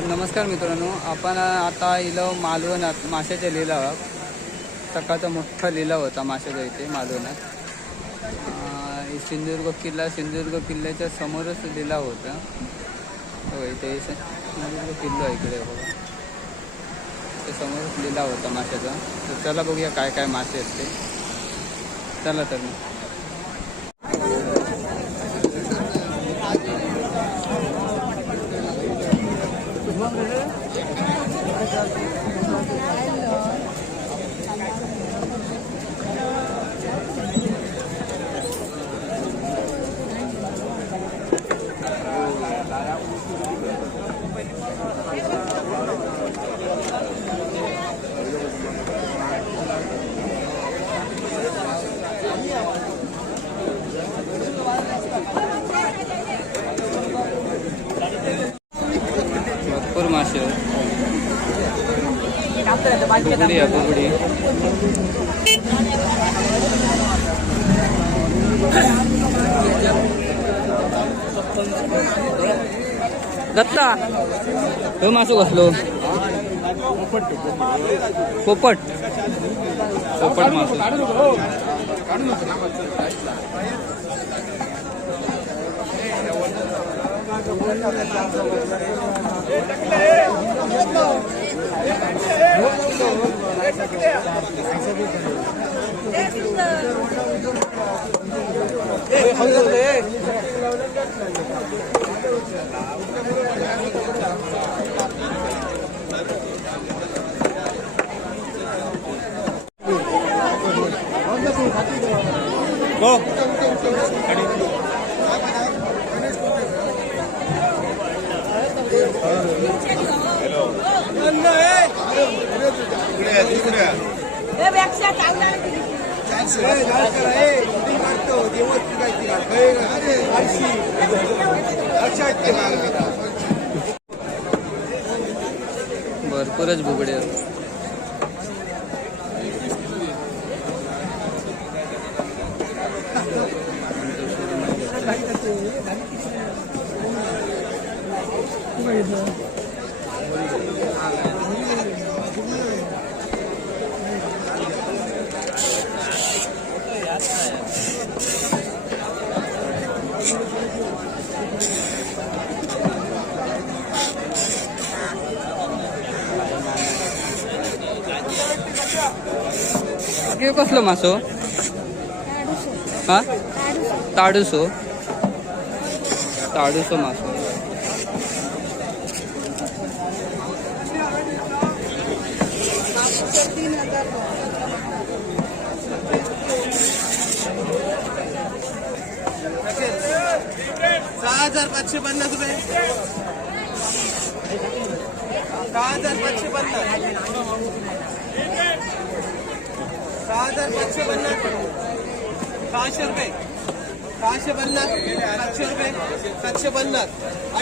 तर नमस्कार मित्रांनो, आपण आता इलो मालवणात माशाच्या लिलाव. सकाळचा मोठा लिलाव होता माशाचा इथे मालवणात. सिंधुदुर्ग किल्ल्याच्या समोरच लिलाव होता. हो, इथे सिंधुदुर्ग किल्ला आहे इकडे बघा. त्या समोरच लिलाव होता माशाचा. तर चला बघूया काय काय मासे आहेत ते. चला तर मग. भरपूर मासे बुगडी आहे, बुगडी. दत्ता हे मासू घासलो. पोपट पोपट मासू. भरपूरच बुगडे आहेत. कसलो मासो हा ताडूसो ताडूसो मासो. ₹6,550 ₹6,550 ₹6,550 ₹600 ₹650 ₹750 ₹750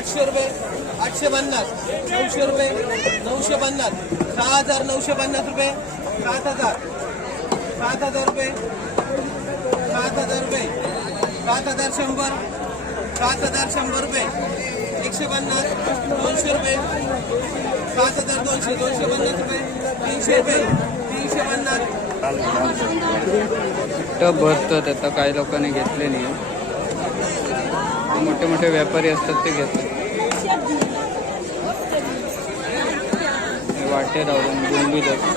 ₹850 ₹850 ₹950 ₹6,950 ₹7,000 ₹7,000 ₹7,000 ₹7,100 ₹7,100 ₹150 ₹200 ₹7,200 ₹250 ₹300 टब भरतात. आता काही लोकांनी घेतलेली आहे. मोठे मोठे व्यापारी असतात ते घेतात. वाटे लावून बोंबी जातात.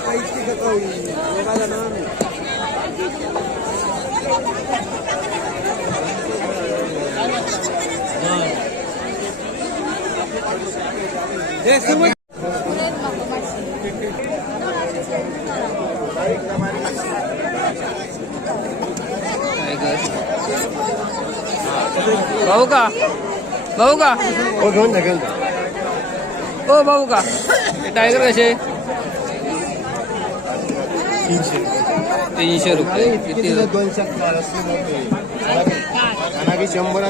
भाऊ का भाऊ का हो घेऊन जा ओ भाऊ का टायगर कसे 300 रुपये. किती 100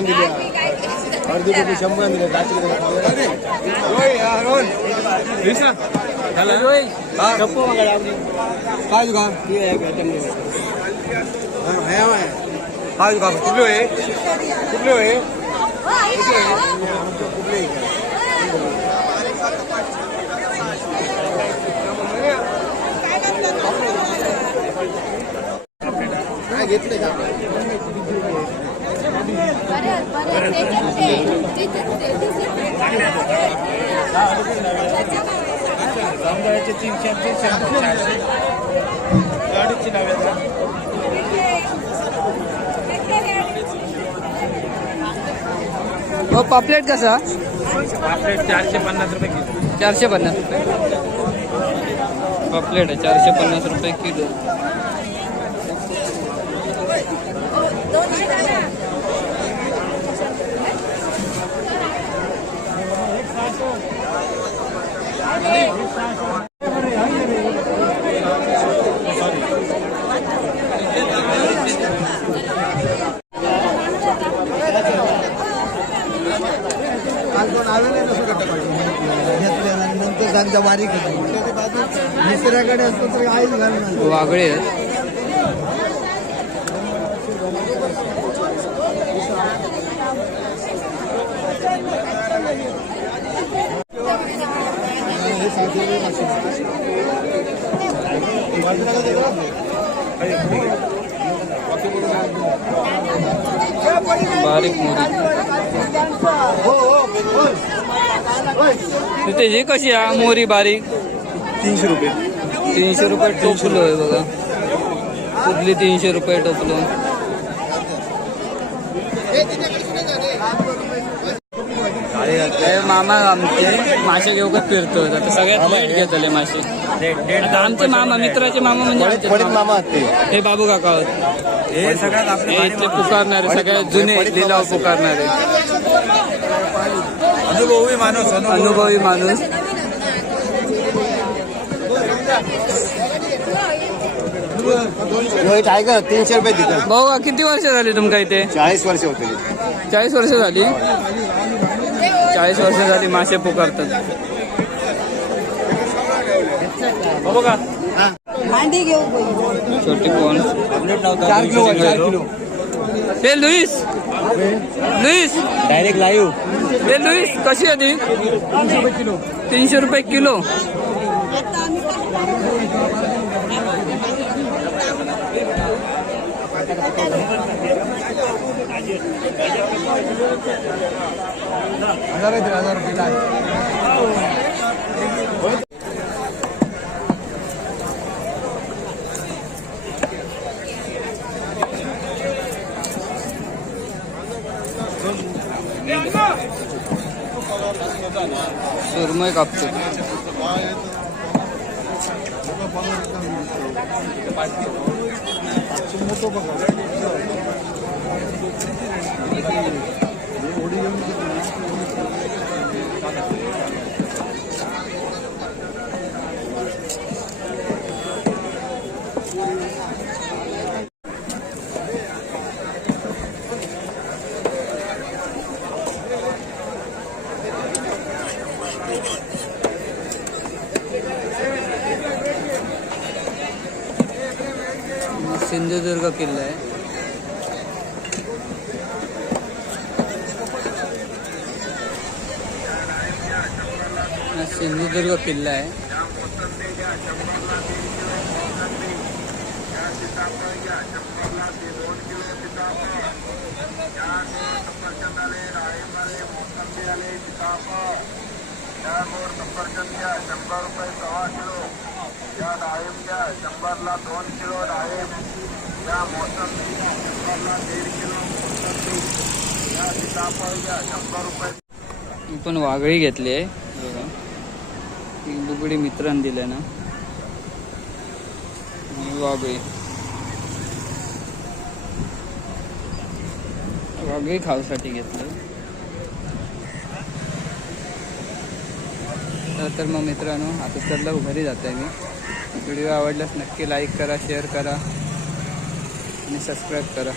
दिल्या अर्धी रुपये 100 दिले. काय दुकान काय दुकान कुठले आहे कुठले आहे हो पापलेट कसा? आपले 450 रुपये किलो. 450 रुपये पापलेट आहे. 450 रुपये किलो. नंतर सांगता बारीक दुसऱ्याकडे असतो तरी आईच घालणार. वागळे आहेत. बारीक मोरी तिथे ही कशी आहे मोरी बारीक? 300 रुपये. 300 रुपये टोपलो आहे बघा. कुठली 300 रुपये टोपलो. मामा आमचे मासे घेऊ फिरतो आता सगळ्यात लेट घेतले मासे. आता आमचे मामा मित्राचे मामा म्हणजे आमचे मामा. हे बाबू काका होत. हे सगळ्यात हे इथले पुकारणारे सगळ्यात जुने लिलाव पुकारणारे अनुभवी माणूस. टायगर 300 रुपये तिथं. भाऊ किती वर्ष झाली तुमका इथे? 40 वर्ष होते. 40 वर्ष झाली. 40 वर्ष झाली मासे पुकारतात. बघा मांडी घेऊ छोटी कोण 4 किलो. हे लुईस लुईस डायरेक्ट लाईव्ह. हे लुईस कशी आहे ती? 300 रुपये किलो. सुरमई कापतो. सिंधुदुर्ग किल्ला आहे. सिंधुदुर्ग किल्ला आहे. मी पण वाघळी घेतली आहे बघा. ती बुगडी मित्रांनी दिल्या ना. वाघळी वाघळी खाऊसाठी घेतलं. तर मग मित्रांनो आता चला घरी जात आहे मी. व्हिडिओ आवडल्यास नक्की लाईक करा, शेअर करा आणि सबस्क्राईब करा.